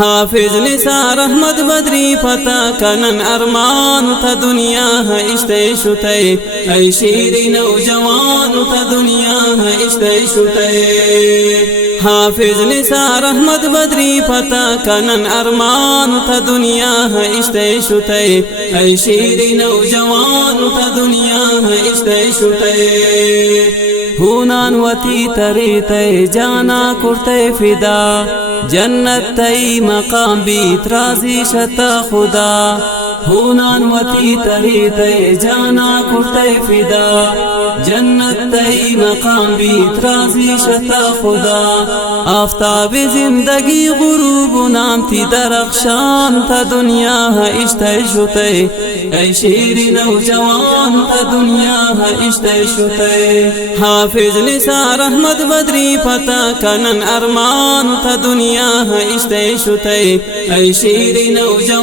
حافظ نثار احمد بدری پتا کنن ارمان تا دنیا ہے اشتے شتے اے شیری نوجوان تا دنیا ہے اشتے شتے حافظ نثار احمد بدری پتا کنن ارمان تا دنیا ہے اشتے شتے اے شیری نوجوان تا دنیا ہے اشتے شتے ہونان وتی تری تے جانا کرتے فدا جنت تی مقام بیت راضی شتا خدا ہونان وتی تری تے جانا کرتے فدا جنت تی مقام بیت راضی شتا خدا آفتاب زندگی غروب نام تی درخشان تا دنیا ہے اشتے شتے اے شیری نوجوان تا دنیا ہے اشتے شتے حافظ نثار احمد بدری پتا کنن ارمان تا دنیا ہے اشتے شتے اے شیری نوجوان